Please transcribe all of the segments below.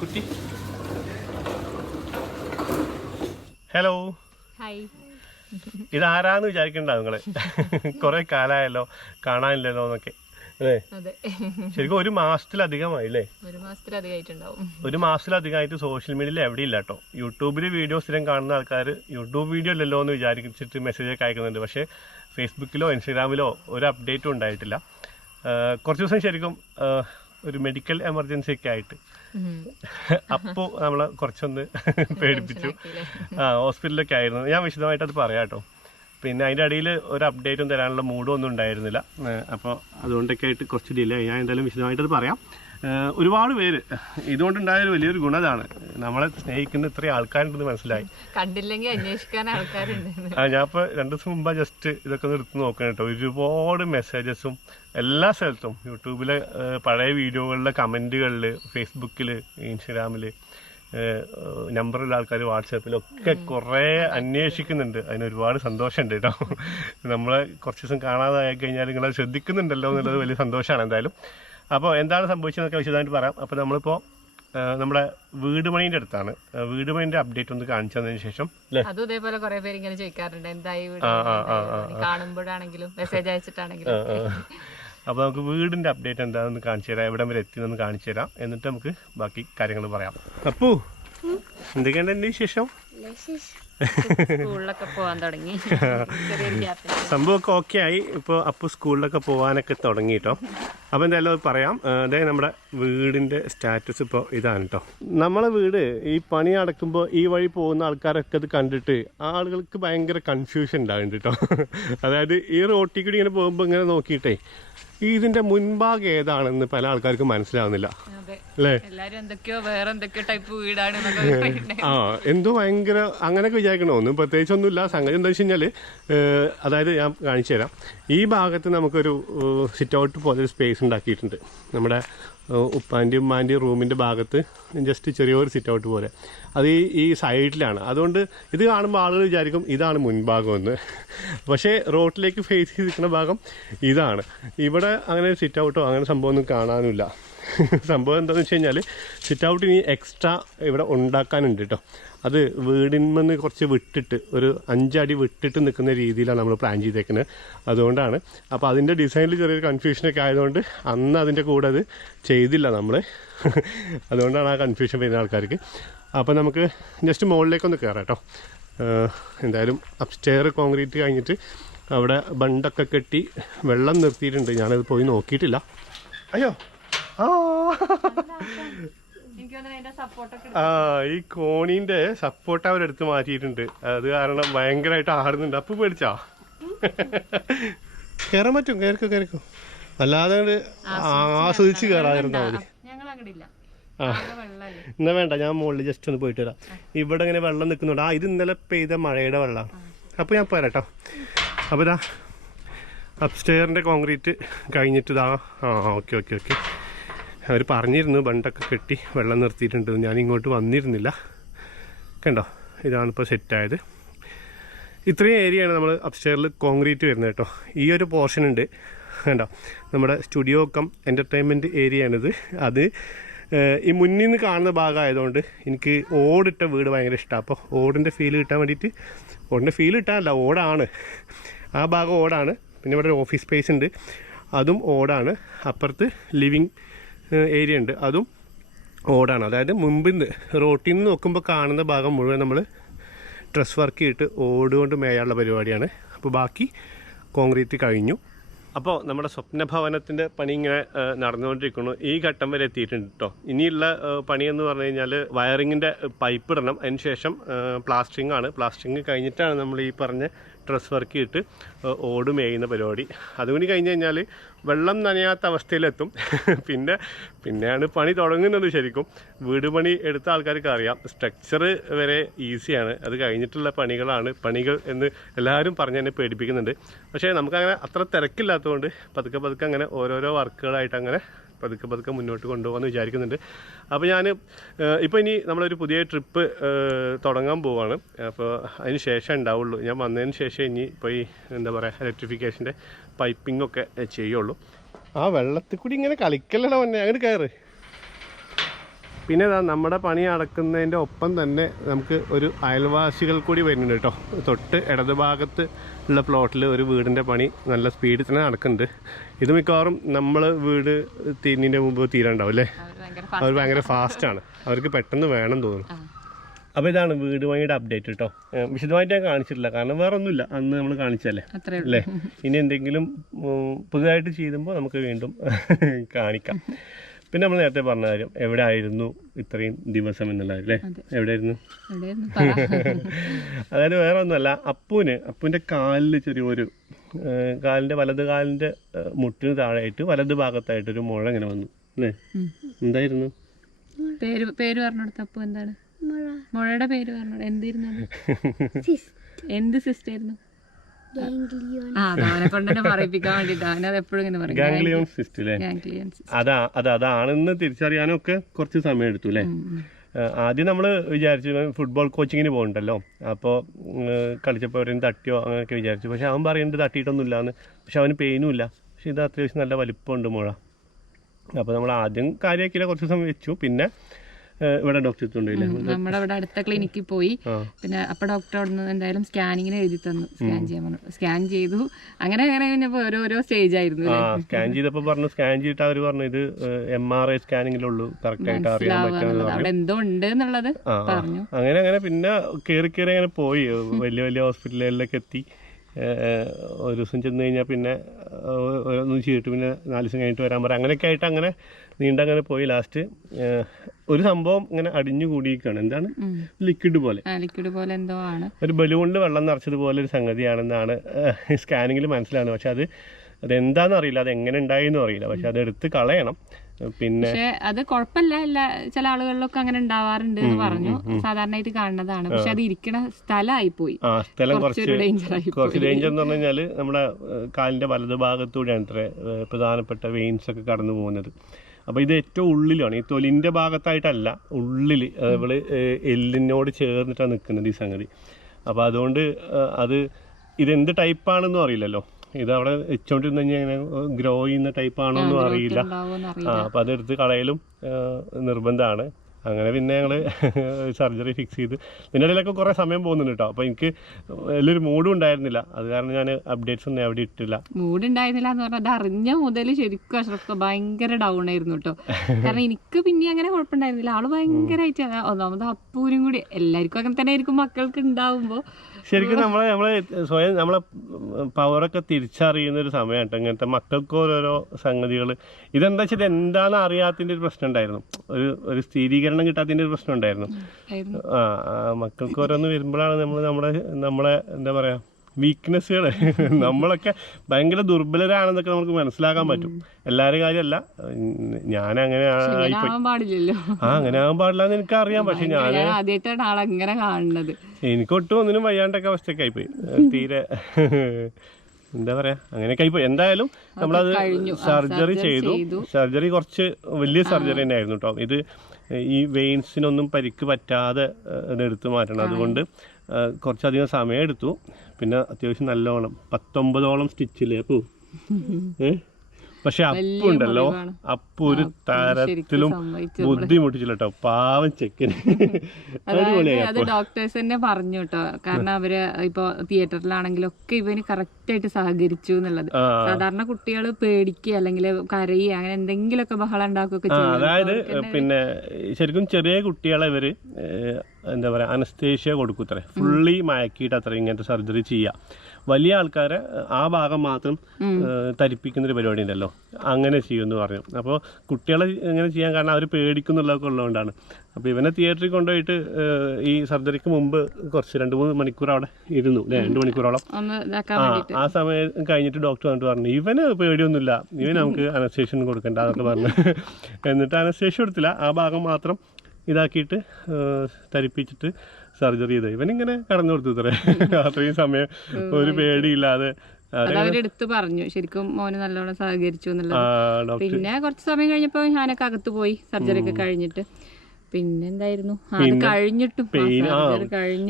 കുട്ടി. Hello, hi. ഇതാരാന്ന് വിചാരിക്കണ്ട നിങ്ങള്. കുറെ കാലമായല്ലോ കാണാനില്ലല്ലോ എന്നൊക്കെ അല്ലേ? ശരിക്കും ഒരു മാസത്തിലധികമായി അല്ലേ? ഒരു മാസത്തിലധികമായിട്ട് സോഷ്യൽ മീഡിയയിൽ എവിടെയില്ല കേട്ടോ. യൂട്യൂബിൽ വീഡിയോ സ്ഥിരം കാണുന്ന ആൾക്കാർ യൂട്യൂബ് വീഡിയോ ഇല്ലല്ലോ എന്ന് വിചാരിച്ചിട്ട് മെസ്സേജൊക്കെ അയക്കുന്നുണ്ട്. പക്ഷേ ഫേസ്ബുക്കിലോ ഇൻസ്റ്റാഗ്രാമിലോ ഒരു അപ്ഡേറ്റും ഉണ്ടായിട്ടില്ല. കുറച്ച് ദിവസം ശരിക്കും ഒരു മെഡിക്കൽ എമർജൻസി ഒക്കെ ആയിട്ട് അപ്പോൾ നമ്മളെ കുറച്ചൊന്ന് പേടിപ്പിച്ചു. ഹോസ്പിറ്റലൊക്കെ ആയിരുന്നു. ഞാൻ വിശദമായിട്ട് അത് പറയാം കേട്ടോ. പിന്നെ അതിൻ്റെ ഇടയിൽ ഒരു അപ്ഡേറ്റും തരാനുള്ള മൂഡും ഒന്നും ഉണ്ടായിരുന്നില്ല. അപ്പോൾ അതുകൊണ്ടൊക്കെ ആയിട്ട് കുറച്ച് ഡിലേ. ഞാൻ എന്തായാലും വിശദമായിട്ടത് പറയാം. ഒരുപാട് പേര് ഇതുകൊണ്ടുണ്ടായൊരു വലിയൊരു ഗുണതാണ്. നമ്മളെ സ്നേഹിക്കുന്ന ഇത്രയും ആൾക്കാരുണ്ടെന്ന് മനസ്സിലായി. കണ്ടില്ലെങ്കിൽ അന്വേഷിക്കാൻ ആൾക്കാരുണ്ട്. ഞാൻ ഇപ്പോൾ 2 ദിവസം മുമ്പ് ജസ്റ്റ് ഇതൊക്കെ ഒന്ന് എടുത്ത് നോക്കണം കേട്ടോ. ഒരുപാട് മെസ്സേജസും എല്ലാ സ്ഥലത്തും, യൂട്യൂബിലെ പഴയ വീഡിയോകളിലെ കമൻറ്റുകളിൽ, ഫേസ്ബുക്കിൽ, ഇൻസ്റ്റാഗ്രാമിൽ, നമ്പറുള്ള ആൾക്കാർ വാട്സാപ്പിലൊക്കെ കുറേ അന്വേഷിക്കുന്നുണ്ട്. അതിന് ഒരുപാട് സന്തോഷമുണ്ട് കേട്ടോ. നമ്മളെ കുറച്ച് ദിവസം കാണാതായി കഴിഞ്ഞാൽ നിങ്ങളത് ശ്രദ്ധിക്കുന്നുണ്ടല്ലോ എന്നുള്ളത് വലിയ സന്തോഷമാണ് എന്തായാലും. അപ്പോൾ എന്താണ് സംഭവിച്ചതെന്നൊക്കെ വിശദമായിട്ട് പറയാം. അപ്പോൾ നമ്മളിപ്പോൾ നമ്മുടെ വീട് പണീൻ്റെ അടുത്താണ്. വീട് പണീൻ്റെ അപ്ഡേറ്റ് ഒന്ന് കാണിച്ചു തന്നതിന് ശേഷം അതും ഇതേപോലെ കുറെ പേര് ഇങ്ങനെ ചോദിക്കാറുണ്ട്, എന്തായി കാണുമ്പോഴാണെങ്കിലും മെസ്സേജ് അയച്ചിട്ടാണെങ്കിലും. അപ്പോൾ നമുക്ക് വീടിൻ്റെ അപ്ഡേറ്റ് എന്താണെന്ന് കാണിച്ചു തരാം, എവിടെ വരെ എത്തിയെന്ന് കാണിച്ചു തരാം. എന്നിട്ട് നമുക്ക് ബാക്കി കാര്യങ്ങൾ പറയാം. അപ്പോ എന്തൊക്കെയാണ് എൻ്റെ വിശേഷം? സ്കൂളിലൊക്കെ പോകാൻ തുടങ്ങി, സംഭവമൊക്കെ ഓക്കെ ആയി. ഇപ്പോൾ അപ്പു സ്കൂളിലൊക്കെ പോകാനൊക്കെ തുടങ്ങി കേട്ടോ. അപ്പോൾ എന്തായാലും അത് പറയാം. അതായത് നമ്മുടെ വീടിൻ്റെ സ്റ്റാറ്റസ് ഇപ്പോൾ ഇതാണ് കേട്ടോ. നമ്മളെ വീട് ഈ പണി നടക്കുമ്പോൾ ഈ വഴി പോകുന്ന ആൾക്കാരൊക്കെ ഇത് കണ്ടിട്ട് ആളുകൾക്ക് ഭയങ്കര കൺഫ്യൂഷൻ ഉണ്ടാകുന്നുണ്ട് കേട്ടോ. അതായത് ഈ റോട്ടിൽ കൂടി ഇങ്ങനെ പോകുമ്പോൾ ഇങ്ങനെ നോക്കിയിട്ടേ ഇതിന്റെ മുൻഭാഗം ഏതാണെന്ന് പല ആൾക്കാർക്കും മനസ്സിലാവുന്നില്ല അല്ലേ? എന്തോ ഭയങ്കര അങ്ങനെയൊക്കെ വിചാരിക്കണോ? ഒന്നും പ്രത്യേകിച്ചൊന്നുമില്ല. സംഗതി എന്താ വെച്ച് കഴിഞ്ഞാൽ, അതായത് ഞാൻ കാണിച്ചു തരാം. ഈ ഭാഗത്ത് നമുക്കൊരു സിറ്റ് ഔട്ട് പോലെ ഒരു സ്പേസ് ഉണ്ടാക്കിയിട്ടുണ്ട്. നമ്മുടെ ഉപ്പാൻ്റെയും ഉമ്മാൻ്റെയും റൂമിൻ്റെ ഭാഗത്ത് ജസ്റ്റ് ചെറിയൊരു സിറ്റ് ഔട്ട് പോലെ. അത് ഈ സൈഡിലാണ്. അതുകൊണ്ട് ഇത് കാണുമ്പോൾ ആളുകൾ വിചാരിക്കും ഇതാണ് മുൻഭാഗമെന്ന്. പക്ഷേ റോഡിലേക്ക് ഫേസ് ചെയ്തിരിക്കുന്ന ഭാഗം ഇതാണ്. ഇവിടെ അങ്ങനെ സിറ്റ് ഔട്ടോ അങ്ങനെ സംഭവമൊന്നും കാണാനുമില്ല. സംഭവം എന്താണെന്ന് വെച്ച് കഴിഞ്ഞാൽ, സിറ്റ് ഔട്ട് ഇനി എക്സ്ട്രാ ഇവിടെ ഉണ്ടാക്കാനുണ്ട് കേട്ടോ. അത് വീടിന്മേന്ന് കുറച്ച് വിട്ടിട്ട്, ഒരു 5 അടി വിട്ടിട്ട് നിൽക്കുന്ന രീതിയിലാണ് നമ്മൾ പ്ലാൻ ചെയ്തേക്കുന്നത്. അതുകൊണ്ടാണ്. അപ്പോൾ അതിൻ്റെ ഡിസൈനിൽ ചെറിയൊരു കൺഫ്യൂഷനൊക്കെ ആയതുകൊണ്ട് അന്ന് അതിൻ്റെ കൂടെ അത് ചെയ്തില്ല നമ്മൾ. അതുകൊണ്ടാണ് ആ കൺഫ്യൂഷൻ വരുന്ന ആൾക്കാർക്ക്. അപ്പോൾ നമുക്ക് ജസ്റ്റ് മുകളിലേക്കൊന്ന് കയറാം കേട്ടോ. എന്തായാലും അപ്സ്റ്റെയർ കോൺക്രീറ്റ് കഴിഞ്ഞിട്ട് അവിടെ ബണ്ടൊക്കെ കെട്ടി വെള്ളം നിർത്തിയിട്ടുണ്ട്. ഞാനത് പോയി നോക്കിയിട്ടില്ല. അയ്യോ, ഈ കോണീന്റെ സപ്പോർട്ട് അവരെടുത്ത് മാറ്റിയിട്ടുണ്ട്. അത് കാരണം ഭയങ്കരമായിട്ട് ആടുന്നുണ്ട്. അപ്പൊ പേടിച്ചാ? കയറാൻ പറ്റും, കയറിക്കോ. അല്ലാതെ ആസ്വദിച്ച് കയറാതിരുന്നാ മതി. എന്നാ വേണ്ട, ഞാൻ മുകളിൽ ജസ്റ്റ് ഒന്ന് പോയിട്ട് വരാം. ഇവിടെ ഇങ്ങനെ വെള്ളം നിൽക്കുന്നുണ്ട്. ഇത് ഇന്നലെ പെയ്ത മഴയുടെ വെള്ളമാണ്. അപ്പോൾ ഞാൻ പോരാട്ടോ. അപ്പോൾ ഇതാ അപ്സ്റ്റെയറിൻ്റെ കോൺക്രീറ്റ് കഴിഞ്ഞിട്ട് ഇതാ. ഓക്കെ. അവർ പറഞ്ഞിരുന്നു ബണ്ടൊക്കെ കെട്ടി വെള്ളം നിർത്തിയിട്ടുണ്ട്. ഞാൻ ഇങ്ങോട്ട് വന്നിരുന്നില്ല. കണ്ടോ, ഇതാണിപ്പോൾ സെറ്റായത്. ഇത്രയും ഏരിയയാണ് നമ്മൾ അപ്സ്റ്റെയറിൽ കോൺക്രീറ്റ് വരുന്നത് കേട്ടോ. ഈ ഒരു പോർഷൻ ഉണ്ട് കണ്ടോ, നമ്മുടെ സ്റ്റുഡിയോ കം എൻ്റർടൈൻമെൻറ്റ് ഏരിയയാണിത്. അത് ഈ മുന്നിൽ നിന്ന് കാണുന്ന ഭാഗമായതുകൊണ്ട് എനിക്ക് ഓടിട്ട വീട് ഭയങ്കര ഇഷ്ടമാണ്. അപ്പോൾ ഓടിൻ്റെ ഫീൽ കിട്ടാൻ വേണ്ടിയിട്ട്, ഓടിൻ്റെ ഫീൽ കിട്ടാനല്ല, ഓടാണ് ആ ഭാഗം, ഓടാണ്. പിന്നെ ഇവിടെ ഒരു ഓഫീസ് സ്പേസ് ഉണ്ട്, അതും ഓടാണ്. അപ്പുറത്ത് ലിവിങ് ഏരിയ ഉണ്ട്, അതും ഓടാണ്. അതായത് മുമ്പിൽ നിന്ന് റോട്ടിൽ നിന്ന് നോക്കുമ്പോൾ കാണുന്ന ഭാഗം മുഴുവൻ നമ്മൾ ഡ്രസ് വർക്ക് ചെയ്തിട്ട് ഓട് കൊണ്ട് മേയാനുള്ള പരിപാടിയാണ്. അപ്പോൾ ബാക്കി കോൺക്രീറ്റ് കഴിഞ്ഞു. അപ്പോൾ നമ്മുടെ സ്വപ്നഭവനത്തിൻ്റെ പണി ഇങ്ങനെ നടന്നുകൊണ്ടിരിക്കുന്നു. ഈ ഘട്ടം വരെ എത്തിയിട്ടുണ്ട് കേട്ടോ. ഇനിയുള്ള പണിയെന്ന് പറഞ്ഞു കഴിഞ്ഞാൽ വയറിങ്ങിൻ്റെ പൈപ്പ് ഇടണം. അതിന് ശേഷം പ്ലാസ്റ്ററിങ് ആണ്. പ്ലാസ്റ്ററിങ് കഴിഞ്ഞിട്ടാണ് നമ്മൾ ഈ പറഞ്ഞ ഡ്രസ് വർക്ക് ചെയ്തിട്ട് ഓട് മേയുന്ന പരിപാടി. അതുകൂടി കഴിഞ്ഞ് കഴിഞ്ഞാൽ വെള്ളം നനയാത്ത അവസ്ഥയിലെത്തും. പിന്നെയാണ് പണി തുടങ്ങുന്നത്. ശരിക്കും വീട് പണി എടുത്ത ആൾക്കാർക്ക് അറിയാം, സ്ട്രക്ചർ വരെ ഈസിയാണ്, അത് കഴിഞ്ഞിട്ടുള്ള പണികളാണ് പണികൾ എന്ന് എല്ലാവരും പറഞ്ഞ് എന്നെ പേടിപ്പിക്കുന്നുണ്ട്. പക്ഷേ നമുക്കങ്ങനെ അത്ര തിരക്കില്ലാത്തതുകൊണ്ട് പതുക്കെ അങ്ങനെ ഓരോരോ വർക്കുകളായിട്ട് അങ്ങനെ പതുക്കെ മുന്നോട്ട് കൊണ്ടുപോകാമെന്ന് വിചാരിക്കുന്നുണ്ട്. അപ്പോൾ ഞാൻ ഇപ്പോൾ ഇനി നമ്മളൊരു പുതിയ ട്രിപ്പ് തുടങ്ങാൻ പോവുകയാണ്. അപ്പോൾ അതിന് ശേഷം ഉണ്ടാവുള്ളൂ. ഞാൻ വന്നതിന് ശേഷം ഇനി ഇപ്പോൾ ഈ എന്താ പറയുക ഇലക്ട്രിഫിക്കേഷൻ്റെ പൈപ്പിങ്ങൊക്കെ ചെയ്യുള്ളൂ. ആ വെള്ളത്തിൽ കൂടി ഇങ്ങനെ കളിക്കല്ലോ, അങ്ങനെ അങ്ങോട്ട് കയറ്. പിന്നെ നമ്മുടെ പണി നടക്കുന്നതിൻ്റെ ഒപ്പം തന്നെ നമുക്ക് ഒരു അയൽവാസികൾ കൂടി വരുന്നുണ്ട് കേട്ടോ. തൊട്ട് ഇടതുഭാഗത്ത് ഉള്ള പ്ലോട്ടിൽ ഒരു വീടിൻ്റെ പണി നല്ല സ്പീഡിൽ തന്നെ നടക്കുന്നുണ്ട്. ഇത് മിക്കവാറും നമ്മൾ വീട് തീരുന്നതിൻ്റെ മുമ്പ് തീരണ്ടാവും അല്ലേ? അവർ ഭയങ്കര ഫാസ്റ്റാണ്, അവർക്ക് പെട്ടെന്ന് വേണം തോന്നുന്നു. അപ്പോൾ ഇതാണ് വീട് പണിയുടെ അപ്ഡേറ്റ് കേട്ടോ. വിശദമായിട്ട് ഞാൻ കാണിച്ചിട്ടില്ല, കാരണം വേറെ ഒന്നുമില്ല, അന്ന് നമ്മൾ കാണിച്ചല്ലേ അല്ലേ. ഇനി എന്തെങ്കിലും പുതുതായിട്ട് ചെയ്യുമ്പോൾ നമുക്ക് വീണ്ടും കാണിക്കാം. പിന്നെ നമ്മൾ നേരത്തെ പറഞ്ഞ കാര്യം, എവിടെ ആയിരുന്നു ഇത്രയും ദിവസം എന്നുള്ളത് അല്ലേ? എവിടെയായിരുന്നു? അതായത് വേറെ ഒന്നുമല്ല, അപ്പൂൻ്റെ കാലിൽ ചെറിയൊരു കാലിൻ്റെ വലത് കാലിൻ്റെ മുട്ടിന് താഴെയായിട്ട് വലത് ഭാഗത്തായിട്ടൊരു മുഴ ഇങ്ങനെ വന്നു അല്ലേ? എന്തായിരുന്നു പേര് പറഞ്ഞെടുത്ത അപ്പു? എന്താണ് മുഴയുടെ പേര് പറഞ്ഞത്? എന്തായിരുന്നു? എന്ത് സിസ്റ്റ് ആയിരുന്നു? ഗാംഗ്ലിയോൺ സിസ്റ്റ് അല്ലേ? അതാണെന്ന് തിരിച്ചറിയാനും ഒക്കെ കുറച്ച് സമയം എടുത്തു അല്ലേ? ആദ്യം നമ്മൾ വിചാരിച്ചു ഫുട്ബോൾ കോച്ചിങ്ങിന് പോകുന്നുണ്ടല്ലോ, അപ്പോൾ കളിച്ചപ്പോൾ അവരെയും തട്ടിയോ അങ്ങനെയൊക്കെ വിചാരിച്ചു. പക്ഷെ അവൻ പറയുന്നത് തട്ടിയിട്ടൊന്നുമില്ലാന്ന്. പക്ഷെ അവന് പെയിനും ഇല്ല. പക്ഷെ ഇത് അത്യാവശ്യം നല്ല വലിപ്പമുണ്ട് മുഴ. അപ്പോൾ നമ്മൾ ആദ്യം കാര്യമാക്കിയില്ല, കുറച്ച് സമയം വെച്ചു. പിന്നെ ഇവിടെ ഡോക്ടർ എത്തുന്നില്ല, നമ്മുടെ ഇവിടെ അടുത്ത ക്ലിനിക്കിൽ പോയി. പിന്നെ അപ്പൊ ഡോക്ടർ അവിടെ എന്തായാലും സ്കാനിങ്ങിന് എഴുതി തന്നു, സ്കാൻ ചെയ്യാൻ പറഞ്ഞു. സ്കാൻ ചെയ്തു. അങ്ങനെ കഴിഞ്ഞപ്പോ ഓരോ സ്റ്റേജ് ആയിരുന്നു. സ്കാൻ ചെയ്തപ്പോ പറഞ്ഞു, സ്കാൻ ചെയ്തിട്ട് അവർ പറഞ്ഞു ഇത് MRI സ്കാനിങ്ങിലുള്ളൂ കറക്റ്റ് ആയിട്ട് അറിയാൻ പറ്റുന്നത്, അവിടെ എന്തോ ഉണ്ട് എന്നുള്ളത് പറഞ്ഞു. അങ്ങനെ പിന്നെ കയറി അങ്ങനെ പോയി വലിയ വലിയ ഹോസ്പിറ്റലുകളിലൊക്കെ എത്തി. ഒരു ദിവസം ചെന്ന് കഴിഞ്ഞാൽ പിന്നെ ഒന്നും ചെയ്തിട്ട് പിന്നെ 4 ദിവസം കഴിഞ്ഞിട്ട് വരാൻ പറയാം. അങ്ങനെയൊക്കെ ആയിട്ട് അങ്ങനെ നീണ്ടങ്ങനെ പോയി. ലാസ്റ്റ് ഒരു സംഭവം ഇങ്ങനെ അടിഞ്ഞു കൂടിയിരിക്കുകയാണ്. എന്താണ്? ലിക്വിഡ് പോലെ എന്തോ ആണ്, ഒരു ബലൂണിൽ വെള്ളം നിറച്ചതുപോലെ ഒരു സംഗതിയാണെന്നാണ് സ്കാനിങ്ങിൽ മനസ്സിലാണ്. പക്ഷെ അതെന്താണെന്ന് അറിയില്ല, അത് എങ്ങനെ ഉണ്ടായെന്നും അറിയില്ല. പക്ഷെ അതെടുത്ത് കളയണം. പിന്നെ അത് കുഴപ്പമില്ല, ചില ആളുകളിലൊക്കെ അങ്ങനെ ഉണ്ടാവാറുണ്ട് എന്ന് പറഞ്ഞു. സാധാരണയായിട്ട് കാണുന്നതാണ്. പക്ഷെ അത് ഇരിക്കുന്ന സ്ഥലമായി പോയി. സ്ഥലം കുറച്ച് ഡേഞ്ചർ എന്ന് പറഞ്ഞു കഴിഞ്ഞാൽ നമ്മുടെ കാലിന്റെ വലത് ഭാഗത്തൂടെയാണ് ഇത്ര പ്രധാനപ്പെട്ട വെയിൻസ് ഒക്കെ കടന്നു പോകുന്നത്. അപ്പോൾ ഇത് ഏറ്റവും ഉള്ളിലാണ്, ഈ തൊലിന്റെ ഭാഗത്തായിട്ടല്ല, ഉള്ളിൽ നമ്മള് എല്ലിനോട് ചേർന്നിട്ടാണ് നിൽക്കുന്നത് ഈ സംഗതി. അപ്പോൾ അതുകൊണ്ട് ഇതെന്ത് ടൈപ്പാണെന്നും അറിയില്ലല്ലോ. ഇത് അവിടെ വെച്ചോണ്ടിരുന്ന് കഴിഞ്ഞാൽ ഇങ്ങനെ ഗ്രോ ചെയ്യുന്ന ടൈപ്പാണോന്നും അറിയില്ല. അപ്പം അതെടുത്ത് കളയലും നിർബന്ധമാണ്. അങ്ങനെ പിന്നെ ഞങ്ങൾ സർജറി ഫിക്സ് ചെയ്ത്. ഇതിൻ്റെ ഇടയിലൊക്കെ കുറേ സമയം പോകുന്നുണ്ട് കേട്ടോ. അപ്പോൾ എനിക്ക് വലിയൊരു മൂഡും ഉണ്ടായിരുന്നില്ല, അത് കാരണം ഞാൻ അപ്ഡേറ്റ്സ് ഒന്നും എവിടെ ഇട്ടില്ല. മൂഡ് ഉണ്ടായിരുന്നില്ല എന്ന് പറഞ്ഞാൽ അത് അറിഞ്ഞ മുതൽ ശരിക്കും അഷ്റഫ് ഭയങ്കര ഡൗൺ ആയിരുന്നു കേട്ടോ. കാരണം എനിക്ക് പിന്നെ അങ്ങനെ കുഴപ്പമുണ്ടായിരുന്നില്ല, ആള് ഭയങ്കരമായിട്ട്. ഒന്നാമത് അപ്പൂരും കൂടി, എല്ലാവർക്കും അങ്ങനെ തന്നെ ആയിരിക്കും മക്കൾക്ക് ഉണ്ടാവുമ്പോൾ. ശരിക്കും നമ്മളെ സ്വയം നമ്മളെ പവറൊക്കെ തിരിച്ചറിയുന്ന ഒരു സമയം കേട്ടോ. ഇങ്ങനത്തെ മക്കൾക്ക് ഓരോരോ സംഗതികൾ. ഇതെന്താ വെച്ചാൽ എന്താണെന്ന് അറിയാത്തതിൻ്റെ ഒരു പ്രശ്നം ഉണ്ടായിരുന്നു, ഒരു സ്ഥിരീകരണം കിട്ടാത്തതിൻ്റെ ഒരു പ്രശ്നം ഉണ്ടായിരുന്നു. മക്കൾക്ക് ഓരോന്ന് വരുമ്പോഴാണ് നമ്മളെ എന്താ പറയുക, വീക്ക്നെസ്സുകൾ, നമ്മളൊക്കെ ഭയങ്കര ദുർബലരാണെന്നൊക്കെ നമുക്ക് മനസ്സിലാക്കാൻ പറ്റും. എല്ലാവരുടെ കാര്യമല്ല, ഞാനങ്ങനെ അങ്ങനെ ആവാൻ പാടില്ല എന്ന് എനിക്കറിയാം. പക്ഷെ ആദ്യമായിട്ടാണ് ആളങ്ങനെ കാണുന്നത്. എനിക്കൊട്ടും ഒന്നിനും വയ്യാണ്ടൊക്കെ അവസ്ഥയൊക്കെ ആയിപ്പോയി, തീരെ എന്താ പറയാ, അങ്ങനെയൊക്കെ ആയിപ്പോയി. എന്തായാലും നമ്മളത് സർജറി ചെയ്തു. സർജറി കുറച്ച് വലിയ സർജറി തന്നെ ആയിരുന്നു കേട്ടോ. ഇത് ഈ വെയിൻസിനൊന്നും പരിക്ക് പറ്റാതെ ഇതെടുത്ത് മാറ്റണം, അതുകൊണ്ട് കുറച്ചധികം സമയം എടുത്തു. പിന്നെ അത്യാവശ്യം നല്ലോണം 19ഓളം സ്റ്റിച്ചില്ലേ അപ്പോ. പക്ഷെ അപ്പുണ്ടല്ലോ, അപ്പു ഒരു തരത്തിലും ബുദ്ധിമുട്ടിച്ചില്ല കേട്ടോ, പാവം ചെക്കന്. അത് ഡോക്ടേഴ്സ് തന്നെ പറഞ്ഞു കേട്ടോ. കാരണം അവര് ഇപ്പൊ തിയേറ്ററിലാണെങ്കിലും ഒക്കെ ഇവന് കറക്റ്റ് ആയിട്ട് സഹകരിച്ചു എന്നുള്ളത്. സാധാരണ കുട്ടികൾ പേടിക്കുക അല്ലെങ്കിൽ കരയുക അങ്ങനെ എന്തെങ്കിലുമൊക്കെ ബഹളം ഉണ്ടാക്കുകയൊക്കെ ചെയ്യും. അതായത് പിന്നെ ശരിക്കും ചെറിയ കുട്ടികളെ ഇവര് എന്താ പറയാ, അനസ്തേഷ്യ കൊടുക്കൂത്രേ, ഫുള്ളി മയക്കിയിട്ട് അത്ര ഇങ്ങനത്തെ സർജറി ചെയ്യുക. വലിയ ആൾക്കാരെ ആ ഭാഗം മാത്രം തരിപ്പിക്കുന്നൊരു പരിപാടി ഉണ്ടല്ലോ, അങ്ങനെ ചെയ്യുമെന്ന് പറഞ്ഞു. അപ്പോൾ കുട്ടികളെ ഇങ്ങനെ ചെയ്യാൻ കാരണം അവർ പേടിക്കുന്നുള്ളതൊക്കെ ഉള്ളതുകൊണ്ടാണ്. അപ്പോൾ ഇവനെ തിയേറ്ററിൽ കൊണ്ടുപോയിട്ട് ഈ സർജറിക്ക് മുമ്പ് കുറച്ച് 2-3 മണിക്കൂർ അവിടെ ഇരുന്നു, 2 മണിക്കൂറോളം. ആ സമയം കഴിഞ്ഞിട്ട് ഡോക്ടർ വന്നിട്ട് പറഞ്ഞു ഇവന് പേടിയൊന്നുമില്ല, ഇവന് നമുക്ക് അനസ്തേഷ്യ കൊടുക്കണ്ട എന്നൊക്കെ പറഞ്ഞു. എന്നിട്ട് അനസ്തേഷ്യ കൊടുത്തില്ല, ആ ഭാഗം മാത്രം ഇതാക്കിയിട്ട് തരിപ്പിച്ചിട്ട് സർജറി ചെയ്ത് ഇവനിങ്ങനെ കടന്നു കൊടുത്തു ഇത്രേ. അത്രയും സമയം ഒരു പേടിയില്ലാതെ അവരെടുത്ത് പറഞ്ഞു. ശരിക്കും മോന് നല്ലോണം സഹകരിച്ചു എന്നുള്ളത്. പിന്നെ കുറച്ച് സമയം കഴിഞ്ഞപ്പോൾ ഞാനൊക്കെ അകത്ത് പോയി സർജറി ഒക്കെ കഴിഞ്ഞിട്ട്. പിന്നെന്തായിരുന്നു അത് കഴിഞ്ഞിട്ടും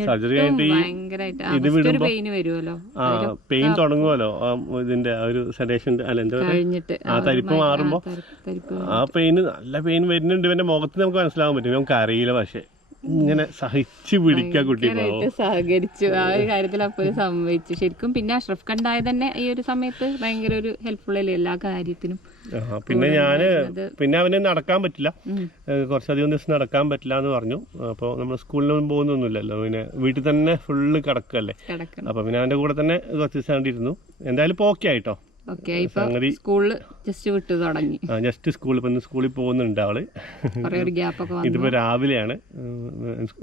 സർജറി കഴിഞ്ഞിട്ട് പെയിന് വരുമല്ലോ, പെയിൻ തുടങ്ങുമല്ലോ ഇതിന്റെ ഒരു സെഡേഷൻ അല്ല എന്താ കഴിഞ്ഞിട്ട് ആ തരിപ്പ് മാറുമ്പോ ആ പെയിന് നല്ല പെയിൻ വരുന്നുണ്ട്. ഇവന്റെ മുഖത്ത് നമുക്ക് മനസ്സിലാവാൻ പറ്റും, നമുക്ക് അറിയില്ല. പക്ഷെ ഇങ്ങനെ സഹിച്ചു പിടിക്കുക കുട്ടി സഹകരിച്ചു ആ ഒരു കാര്യത്തിൽ അപ്പോൾ സംഭവിച്ചു ശരിക്കും. പിന്നെ അഷ്റഫ് കണ്ടായ തന്നെ ഈ ഒരു സമയത്ത് ഭയങ്കര ഒരു ഹെൽപ്ഫുൾ അല്ലേ എല്ലാ കാര്യത്തിനും. പിന്നെ അവന് നടക്കാൻ പറ്റില്ല, കുറച്ചധികം ദിവസം നടക്കാൻ പറ്റില്ല എന്ന് പറഞ്ഞു. അപ്പോൾ നമ്മൾ സ്കൂളിലൊന്നും പോകുന്നൊന്നുമില്ലല്ലോ, പിന്നെ വീട്ടിൽ തന്നെ ഫുള്ള് കിടക്കല്ലേ. അപ്പൊ പിന്നെ അവന്റെ കൂടെ തന്നെ കുറച്ച് ദിവസം ഇരുന്നു. എന്തായാലും ഇപ്പോൾ ഓക്കെ ആയിട്ടോ. ജസ്റ്റ് സ്കൂളിൽ പോകുന്നുണ്ട് ആള്. ഇതിപ്പോ രാവിലെയാണ്,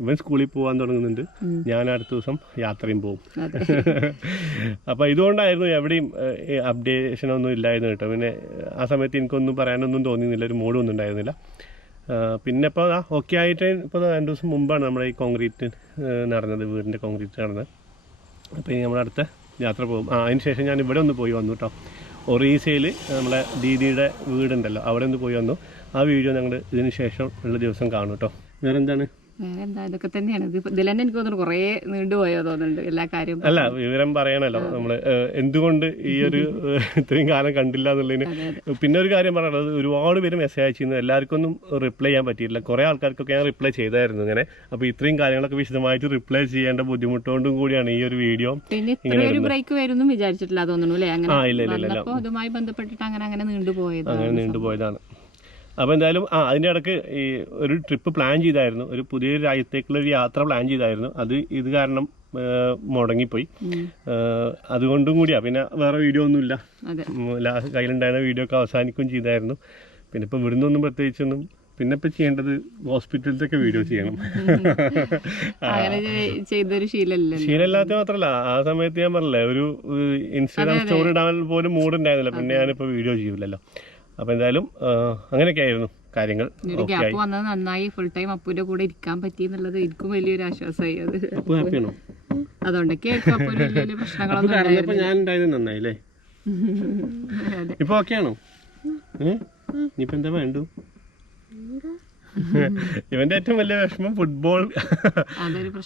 ഇവൻ സ്കൂളിൽ പോകാൻ തുടങ്ങുന്നുണ്ട്, ഞാൻ അടുത്ത ദിവസം യാത്രയും പോകും. അപ്പൊ ഇതുകൊണ്ടായിരുന്നു എവിടെയും അപ്ഡേഷൻ ഒന്നും ഇല്ലായിരുന്നു കേട്ടോ. പിന്നെ ആ സമയത്ത് എനിക്കൊന്നും പറയാനൊന്നും തോന്നിയിരുന്നില്ല, ഒരു മൂഡൊന്നും ഉണ്ടായിരുന്നില്ല. പിന്നെ ഇപ്പോൾ ഓക്കെ ആയിട്ട് ഇപ്പോൾ 2 ദിവസം മുമ്പാണ് നമ്മുടെ ഈ കോൺക്രീറ്റ് നടന്നത്, വീടിൻ്റെ കോൺക്രീറ്റ് നടന്നത്. അപ്പോൾ ഇനി നമ്മളടുത്ത യാത്ര പോകും. അതിന് ശേഷം ഞാൻ ഇവിടെ ഒന്ന് പോയി വന്നു കേട്ടോ. ഒറീസയിൽ നമ്മളെ ദീദിയുടെ വീടുണ്ടല്ലോ, അവിടെ ഒന്ന് പോയി വന്നു. ആ വീഡിയോ ഞങ്ങൾ ഇതിന് ശേഷം ഉള്ള ദിവസം കാണും കേട്ടോ. വേറെ എന്താണ്? ഇതൊക്കെ തന്നെയാണ്. ഇതിൽ തന്നെ എനിക്ക് തോന്നുന്നു കുറേ നീണ്ടുപോയോ തോന്നുന്നുണ്ട് എല്ലാ കാര്യവും. അല്ല, വിവരം പറയണല്ലോ നമ്മള് എന്തുകൊണ്ട് ഈ ഒരു ഇത്രയും കാലം കണ്ടില്ല എന്നുള്ളതിന്. പിന്നെ ഒരു കാര്യം പറയണത്, ഒരുപാട് പേര് മെസ്സേജ് അയച്ചിരുന്നു, എല്ലാവർക്കും ഒന്നും റിപ്ലൈ ചെയ്യാൻ പറ്റിയില്ല. കുറെ ആൾക്കാർക്കൊക്കെ ഞാൻ റിപ്ലൈ ചെയ്തായിരുന്നു ഇങ്ങനെ. അപ്പൊ ഇത്രയും കാര്യങ്ങളൊക്കെ വിശദമായിട്ട് റിപ്ലൈ ചെയ്യേണ്ട ബുദ്ധിമുട്ടുകൊണ്ടും കൂടിയാണ് ഈ ഒരു വീഡിയോ. പിന്നെ ഇത്ര ഒരു ബ്രേക്ക് വരുന്നു വിചാരിച്ചിട്ടില്ല തോന്നുന്നു അല്ലേ? അങ്ങനെ അതുമായി ബന്ധപ്പെട്ടിട്ട് അങ്ങനെ നീണ്ടുപോയതാണ്. അപ്പോൾ എന്തായാലും അതിൻ്റെ ഇടയ്ക്ക് ഈ ഒരു ട്രിപ്പ് പ്ലാൻ ചെയ്തായിരുന്നു, ഒരു പുതിയൊരു രാജ്യത്തേക്കുള്ള ഒരു യാത്ര പ്ലാൻ ചെയ്തായിരുന്നു. ഇത് കാരണം മുടങ്ങിപ്പോയി. അതുകൊണ്ടും കൂടിയാ. പിന്നെ വേറെ വീഡിയോ ഒന്നുമില്ല, കയ്യിലുണ്ടായിരുന്ന വീഡിയോ ഒക്കെ അവസാനിക്കുകയും ചെയ്തായിരുന്നു. പിന്നെ ഇപ്പം ഇവിടുന്നൊന്നും പ്രത്യേകിച്ചൊന്നും. പിന്നെ ഇപ്പം ചെയ്യേണ്ടത് ഹോസ്പിറ്റലിലൊക്കെ വീഡിയോ ചെയ്യണം. ശീലമില്ലാത്ത മാത്രമല്ല, ആ സമയത്ത് ഞാൻ പറഞ്ഞില്ലേ, ഒരു ഇൻസ്റ്റാഗ്രാം സ്റ്റോറി ഇടാൻ പോലും മൂഡ് ഉണ്ടായിരുന്നില്ല. പിന്നെ ഞാനിപ്പോൾ വീഡിയോ ചെയ്യില്ലല്ലോ. അപ്പൊ എന്തായാലും അങ്ങനെയൊക്കെ ആയിരുന്നു കാര്യങ്ങൾ. നന്നായി ഫുൾ ടൈം അപ്പൂന്റെ കൂടെ ഇരിക്കാൻ പറ്റി എന്നുള്ളത് എനിക്കും വലിയൊരു ആശ്വാസമായി. അതുകൊണ്ടൊക്കെ പ്രശ്നങ്ങളൊന്നും ഞാൻ ഉണ്ടായത് നന്നായില്ലേ? ഇപ്പൊ ഓക്കെ ആണോ? ഇനിയിപ്പോ എന്താ വേണ്ടു? ഇവന്റെ ഏറ്റവും വലിയ വിഷമം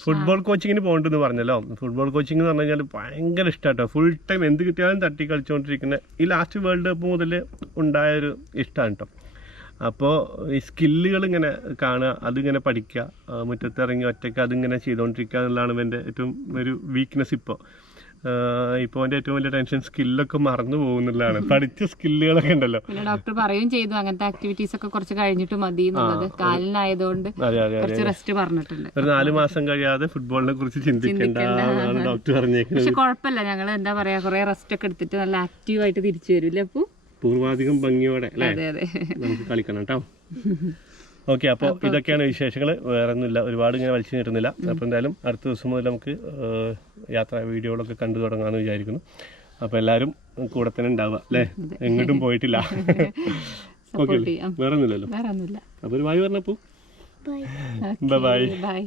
ഫുട്ബോൾ കോച്ചിങ്ങിന് പോകണ്ടെന്ന് പറഞ്ഞല്ലോ. ഫുട്ബോൾ കോച്ചിങ് എന്ന് പറഞ്ഞു കഴിഞ്ഞാൽ ഭയങ്കര ഇഷ്ടമാട്ടോ. ഫുൾ ടൈം എന്ത് കിട്ടിയാലും തട്ടി കളിച്ചുകൊണ്ടിരിക്കുന്ന ഈ ലാസ്റ്റ് വേൾഡ് കപ്പ് മുതൽ ഉണ്ടായൊരു ഇഷ്ടമാണ് കേട്ടോ. അപ്പോൾ ഈ സ്കില്ലുകൾ ഇങ്ങനെ കാണുക, അതിങ്ങനെ പഠിക്കുക, മുറ്റത്തിറങ്ങി ഒറ്റയ്ക്ക് അതിങ്ങനെ ചെയ്തുകൊണ്ടിരിക്കുക എന്നുള്ളതാണ് ഇവൻ്റെ ഏറ്റവും ഒരു വീക്ക്നെസ്. ഇപ്പോൾ എൻ്റെ ഏറ്റവും വലിയ ടെൻഷൻ സ്കില്ലൊക്കെ മറന്നു പോകുന്നുള്ളതാണ്. പഠിച്ച സ്കില്ലുകളൊക്കെ ഉണ്ടല്ലോ. പിന്നെ ഡോക്ടർ പറയുകയും ചെയ്തു അങ്ങനത്തെ ആക്ടിവിറ്റീസ് ഒക്കെ കുറച്ച് കഴിഞ്ഞിട്ട് മതി എന്നുള്ളത്. കാലിനായതുകൊണ്ട് കുറച്ച് റെസ്റ്റ് പറഞ്ഞിട്ടുണ്ട്. ഒരു 4 മാസം കഴിയാതെ ഫുട്ബോളിനെ കുറിച്ച് ചിന്തിക്കേണ്ടതാണ് ഡോക്ടർ പറഞ്ഞേക്കുന്നത്. പക്ഷെ കുഴപ്പമില്ല, ഞങ്ങൾ എന്താ പറയാ, കുറെ റെസ്റ്റ് ഒക്കെ എടുത്തിട്ട് നല്ല ആക്റ്റീവ് ആയിട്ട് തിരിച്ചു വരില്ലേ? അപ്പൊ പൂർവാധികം ഭംഗിയോടെ നമുക്ക് കളിക്കണം കേട്ടോ. ഓക്കെ, അപ്പോൾ ഇതൊക്കെയാണ് വിശേഷങ്ങൾ. വേറെ ഒന്നുമില്ല, ഒരുപാട് ഇങ്ങനെ വലിച്ചു നീട്ടുന്നില്ല. അപ്പോൾ എന്തായാലും അടുത്ത ദിവസം മുതൽ നമുക്ക് യാത്രാ വീഡിയോകളൊക്കെ കണ്ടു തുടങ്ങാമെന്ന് വിചാരിക്കുന്നു. അപ്പോൾ എല്ലാവരും കൂടെ തന്നെ ഉണ്ടാവുക അല്ലേ? എങ്ങോട്ടും പോയിട്ടില്ല. ഓക്കെ, വേറെ ഒന്നുമില്ലല്ലോ. അപ്പോൾ ഒരു ബൈ പറഞ്ഞപ്പോ ബൈ.